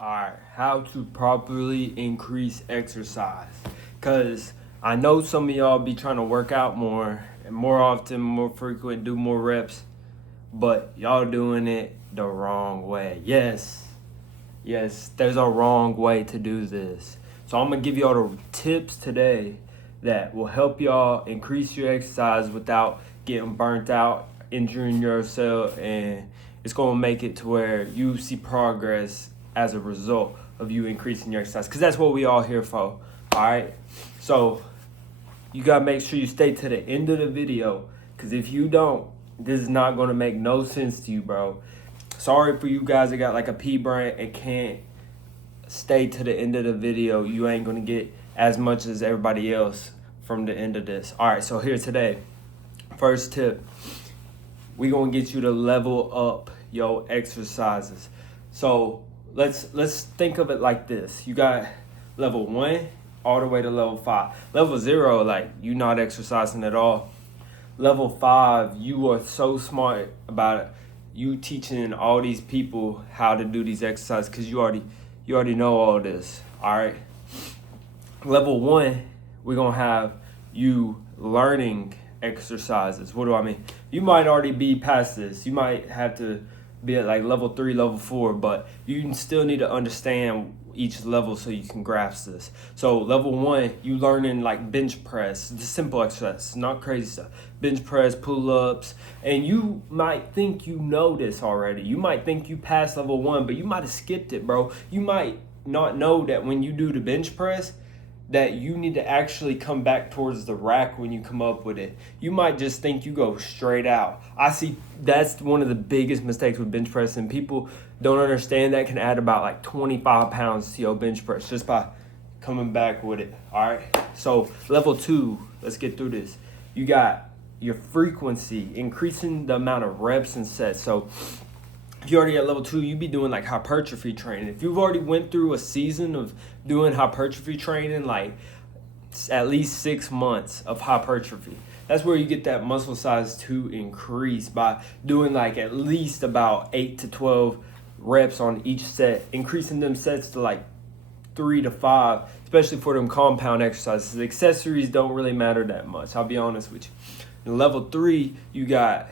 Alright, how to properly increase exercise. Because I know some of y'all be trying to work out more and more often, more frequent, do more reps, but y'all doing it the wrong way. Yes, there's a wrong way to do this. So I'm going to give y'all the tips today that will help y'all increase your exercise without getting burnt out, injuring yourself, and it's going to make it to where you see progress as a result of you increasing your exercise, because that's what we all here for. All right, so you gotta make sure you stay to the end of the video, because if you don't, this is not going to make no sense to you, bro. Sorry for you guys that got like a pea brain and can't stay to the end of the video. You ain't going to get as much as everybody else from the end of this. All right, so here today, first tip, we gonna get you to level up your exercises. So let's think of it like this. You got level 1 all the way to level 5. Level 0, like you not exercising at all. Level 5, you are so smart about it. You teaching all these people how to do these exercises because you already know all this. All right. Level 1, we're gonna have you learning exercises. What do I mean? You might already be past this. You might have to be at like level 3, level 4, but you still need to understand each level so you can grasp this. So level 1, you learning like bench press, the simple exercise, not crazy stuff. Bench press, pull-ups, and you might think you know this already. You might think you passed level 1, but you might have skipped it, bro. You might not know that when you do the bench press, that you need to actually come back towards the rack when you come up with it. You might just think you go straight out. I see that's one of the biggest mistakes with bench press, and people don't understand that can add about like 25 pounds to your bench press just by coming back with it. All right. So level 2, let's get through this. You got your frequency, increasing the amount of reps and sets. So if you already at level 2, you be doing like hypertrophy training. If you've already went through a season of doing hypertrophy training, like at least 6 months of hypertrophy, that's where you get that muscle size to increase by doing like at least about 8 to 12 reps on each set, increasing them sets to like 3 to 5, especially for them compound exercises. The accessories don't really matter that much, I'll be honest with you. In level 3, you got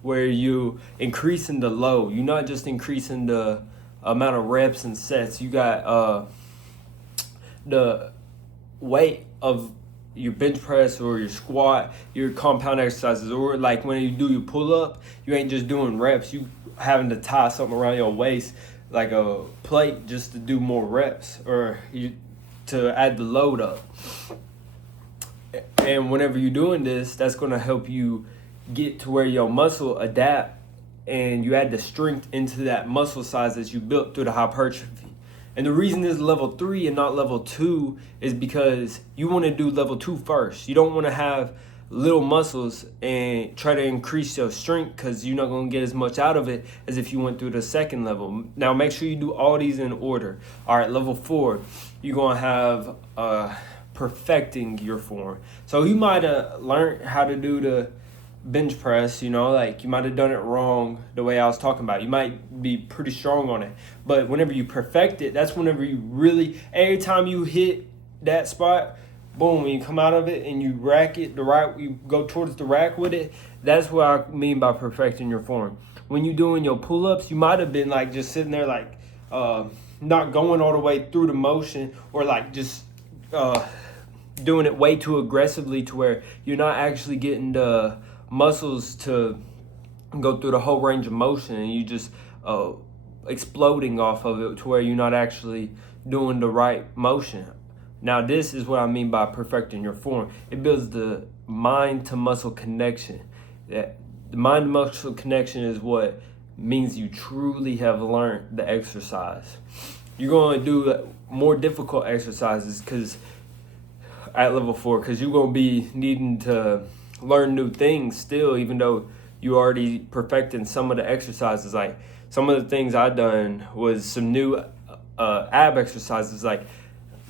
where you increasing the load. You're not just increasing the amount of reps and sets. You got the weight of your bench press or your squat, your compound exercises, or like when you do your pull up, you ain't just doing reps. You having to tie something around your waist like a plate just to do more reps, or to add the load up. And whenever you're doing this, that's going to help you get to where your muscle adapt, and you add the strength into that muscle size that you built through the hypertrophy. And the reason this is level 3 and not level 2 is because you want to do level 2 first. You don't want to have little muscles and try to increase your strength, because you're not going to get as much out of it as if you went through the second level. Now make sure you do all these in order. All right, level 4, you're going to have perfecting your form. So you might have learned how to do the bench press, like you might have done it wrong the way I was talking about. You might be pretty strong on it, but whenever you perfect it, that's whenever you really, every time you hit that spot, boom, when you come out of it and you rack it you go towards the rack with it, that's what I mean by perfecting your form. When you're doing your pull-ups, you might have been like just sitting there like not going all the way through the motion, or like just doing it way too aggressively to where you're not actually getting the muscles to go through the whole range of motion, and you just exploding off of it to where you're not actually doing the right motion. Now this is what I mean by perfecting your form. It builds the mind to muscle connection. That the mind to muscle connection is what means you truly have learned the exercise. You're going to do more difficult exercises at level 4, because you're going to be needing to learn new things still, even though you already perfecting some of the exercises. Like some of the things I done was some new ab exercises, like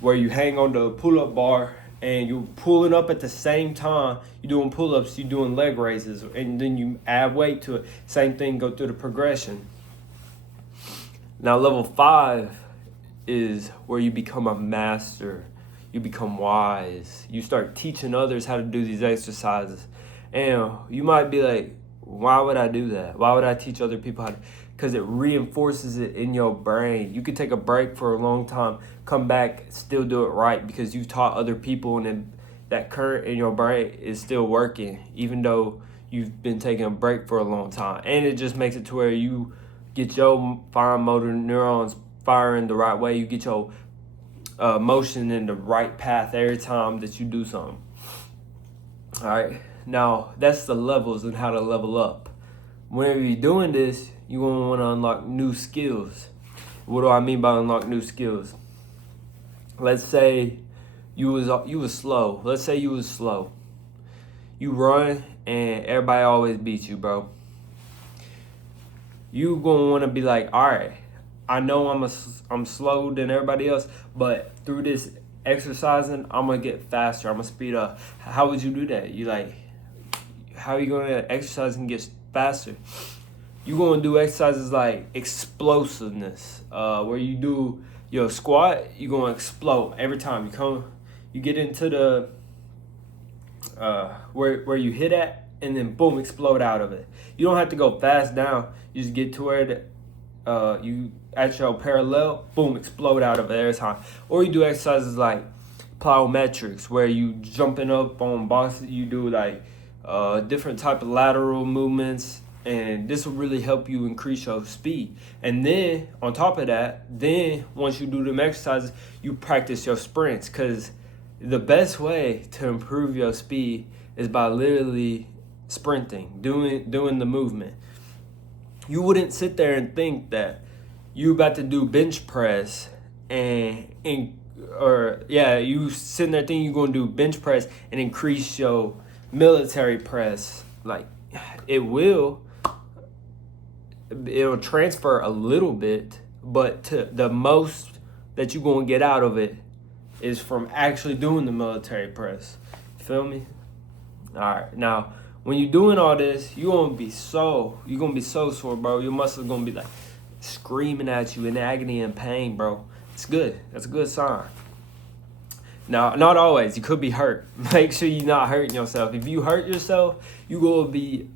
where you hang on the pull-up bar and you're pulling up at the same time you're doing pull-ups, you're doing leg raises, and then you add weight to it. Same thing, go through the progression. Now level 5 is where you become a master. You become wise. You start teaching others how to do these exercises. And you might be like, why would I do that? Why would I teach other people how to? Because it reinforces it in your brain. You could take a break for a long time, come back, still do it right because you've taught other people, and then that current in your brain is still working, even though you've been taking a break for a long time. And it just makes it to where you get your fine motor neurons firing the right way. You get your motion in the right path every time that you do something. All right. Now, that's the levels and how to level up. Whenever you're doing this, you're going to want to unlock new skills. What do I mean by unlock new skills? Let's say you was slow. Let's say you was slow. You run and everybody always beats you, bro. You going to want to be like, all right, I know I'm slow than everybody else, but through this exercising, I'm going to get faster. I'm going to speed up. How would you do that? You like, how are you going to exercise and get faster? You're going to do exercises like explosiveness, where you do your squat, you're going to explode every time. You get into the, where you hit at, and then boom, explode out of it. You don't have to go fast down. You just get to where you at your parallel, boom, explode out of it every time. Or you do exercises like plyometrics, where you jumping up on boxes, you do like different type of lateral movements, and this will really help you increase your speed. And then on top of that, then once you do them exercises, you practice your sprints, because the best way to improve your speed is by literally sprinting, doing the movement. You wouldn't sit there and think that you about to do bench press you sitting there thinking you're going to do bench press and increase your military press. Like, it'll transfer a little bit, but to the most that you're going to get out of it is from actually doing the military press. You feel me? All right. Now, when you're doing all this, you're gonna be so sore, bro. Your muscles gonna be like screaming at you in agony and pain, bro. It's good. That's a good sign. Now, not always. You could be hurt. Make sure you're not hurting yourself. If you hurt yourself, you're gonna be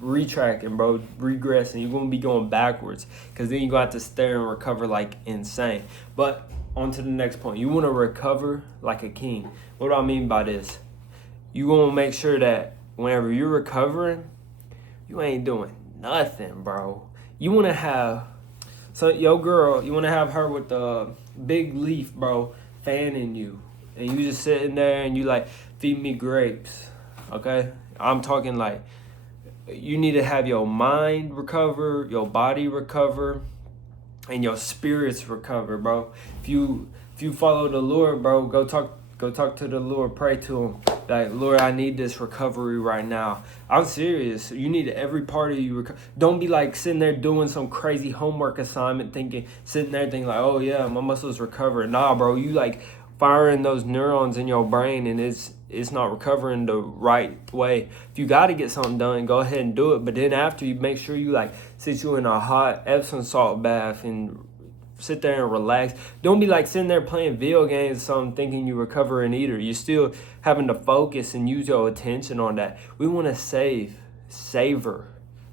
retracting, bro, regressing. You're gonna be going backwards, because then you're gonna have to stare and recover like insane. But on to the next point. You wanna recover like a king. What do I mean by this? You gonna make sure that whenever you're recovering, you ain't doing nothing, bro. You want to have, your girl, you want to have her with the big leaf, bro, fanning you. And you just sitting there and you like, feed me grapes, okay? I'm talking like, you need to have your mind recover, your body recover, and your spirits recover, bro. If you follow the Lord, bro, go talk to the Lord, pray to him. Like, Lord, I need this recovery right now. I'm serious. You need every part of you. Don't be like sitting there doing some crazy homework assignment, sitting there thinking like, oh yeah, my muscles recover. Nah, bro, you like firing those neurons in your brain, and it's not recovering the right way. If you got to get something done, go ahead and do it. But then after, you make sure you like sit you in a hot Epsom salt bath and sit there and relax. Don't be like sitting there playing video games or something thinking you're recovering either. You're still having to focus and use your attention on that. We want to savor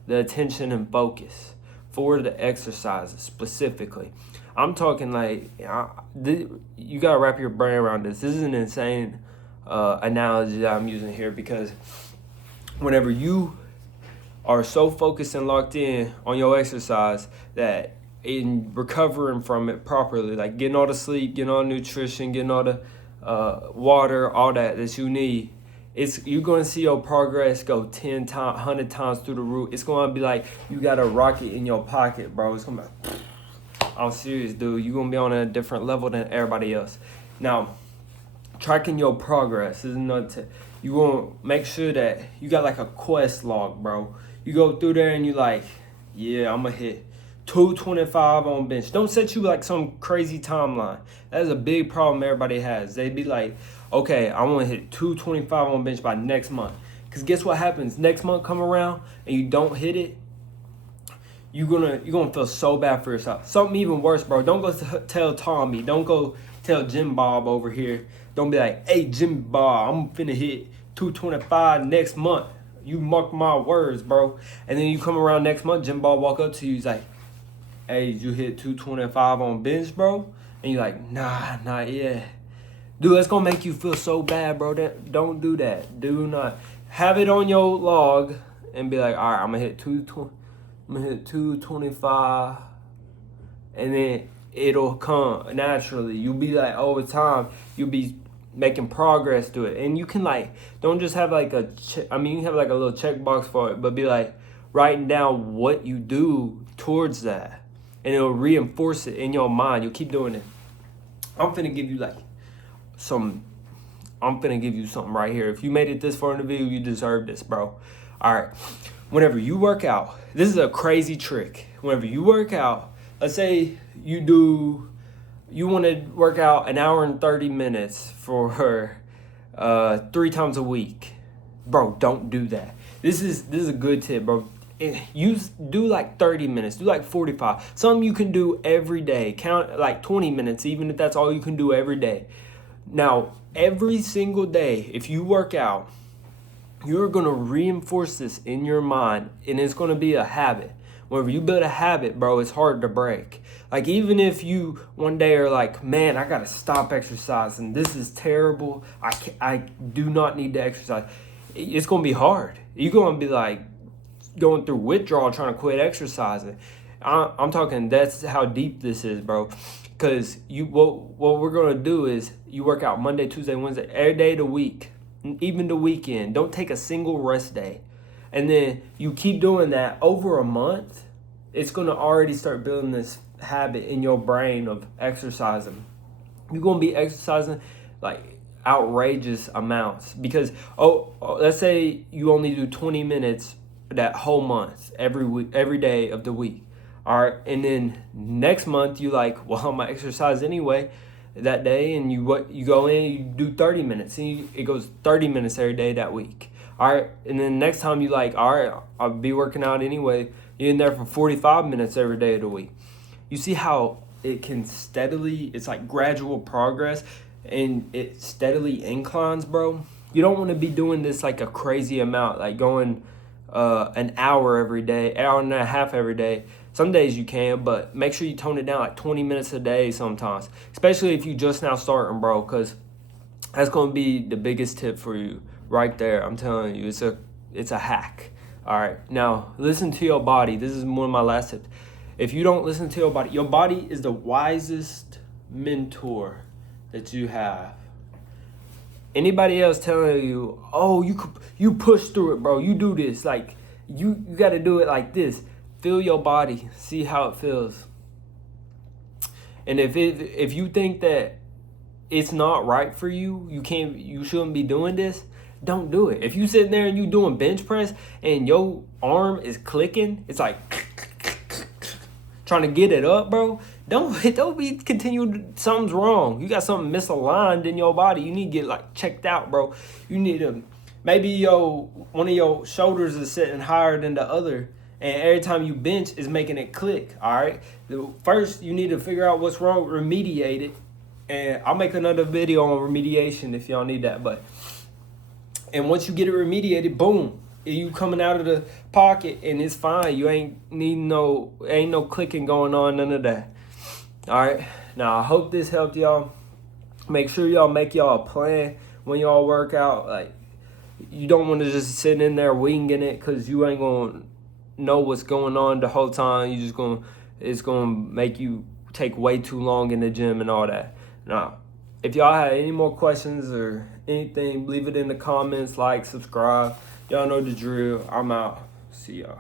the attention and focus for the exercises specifically. I'm talking like, you got to wrap your brain around this. This is an insane analogy that I'm using here, because whenever you are so focused and locked in on your exercise that in recovering from it properly, like getting all the sleep, getting all the nutrition, getting all the water, all that you need, you're going to see your progress go 10 times, 100 times through the roof. It's going to be like you got a rocket in your pocket, bro. It's going to be like, I'm serious, dude. You're going to be on a different level than everybody else. Now, tracking your progress is another you want to make sure that you got like a quest log, bro. You go through there and you like, yeah, I'm going to hit 225 on bench. Don't set you like some crazy timeline. That's a big problem everybody has. They be like, okay, I want to hit 225 on bench by next month. Because guess what happens? Next month come around and you don't hit it. you're gonna feel so bad for yourself. Something even worse, bro. Don't go tell Tommy. Don't go tell Jim Bob over here. Don't be like, hey, Jim Bob, I'm finna hit 225 next month. You mark my words, bro. And then you come around next month, Jim Bob walk up to you, he's like, hey, you hit 225 on bench, bro? And you're like, nah, not yet. Dude, that's gonna make you feel so bad, bro. Don't do that. Do not. Have it on your log and be like, all right, I'm gonna hit 225, and then it'll come naturally. You'll be like, over time, you'll be making progress to it. And you can like, don't just have like you can have like a little checkbox for it, but be like writing down what you do towards that, and it'll reinforce it in your mind. You'll keep doing it. I'm finna give you something right here. If you made it this far in the video, you deserve this, bro. All right. Whenever you work out, this is a crazy trick. Whenever you work out, let's say you want to work out an hour and 30 minutes for 3 times a week. Bro, don't do that. This is a good tip, bro. Do like 30 minutes, do like 45. Something you can do every day. Count like 20 minutes, even if that's all you can do every day. Now, every single day, if you work out, you're going to reinforce this in your mind, and it's going to be a habit. Whenever you build a habit, bro, it's hard to break. Like, even if you one day are like, man, I got to stop exercising. This is terrible. I do not need to exercise. It's going to be hard. You're going to be like going through withdrawal trying to quit exercising. I'm talking, that's how deep this is, bro. Because what we're going to do is you work out Monday, Tuesday, Wednesday, every day of the week. Even the weekend. Don't take a single rest day. And then you keep doing that over a month, it's going to already start building this habit in your brain of exercising. You're going to be exercising like outrageous amounts. Because, let's say you only do 20 minutes that whole month, every week, every day of the week. All right. And then next month, you like, well, I'm going to exercise anyway that day, and you go in, you do 30 minutes, and it goes 30 minutes every day that week. All right, and then next time you like, all right, I'll be working out anyway. You're in there for 45 minutes every day of the week. You see how it can steadily, it's like gradual progress, and it steadily inclines, bro. You don't want to be doing this like a crazy amount, like going an hour every day, hour and a half every day. Some days you can, but make sure you tone it down like 20 minutes a day sometimes, especially if you just now starting, bro, because that's going to be the biggest tip for you right there. I'm telling you, it's a hack. All right, now listen to your body. This is one of my last tips. If you don't listen to your body is the wisest mentor that you have. Anybody else telling you, oh, you push through it, bro, you do this, like you got to do it like this. Feel your body, see how it feels. And if you think that it's not right for you, you shouldn't be doing this, don't do it. If you sitting there and you doing bench press and your arm is clicking, it's like trying to get it up, bro. Don't be continued. Something's wrong. You got something misaligned in your body. You need to get like checked out, bro. You need to maybe one of your shoulders is sitting higher than the other. And every time you bench is making it click, all right? First, you need to figure out what's wrong, remediate it. And I'll make another video on remediation if y'all need that. And once you get it remediated, boom, you coming out of the pocket and it's fine. You ain't no clicking going on, none of that. All right? Now, I hope this helped y'all. Make sure y'all make y'all a plan when y'all work out. Like, you don't want to just sit in there winging it because you ain't going to know what's going on the whole time. It's gonna make you take way too long in the gym and all that. Now, if y'all have any more questions or anything, leave it in the comments, like, subscribe. Y'all know the drill. I'm out. See y'all.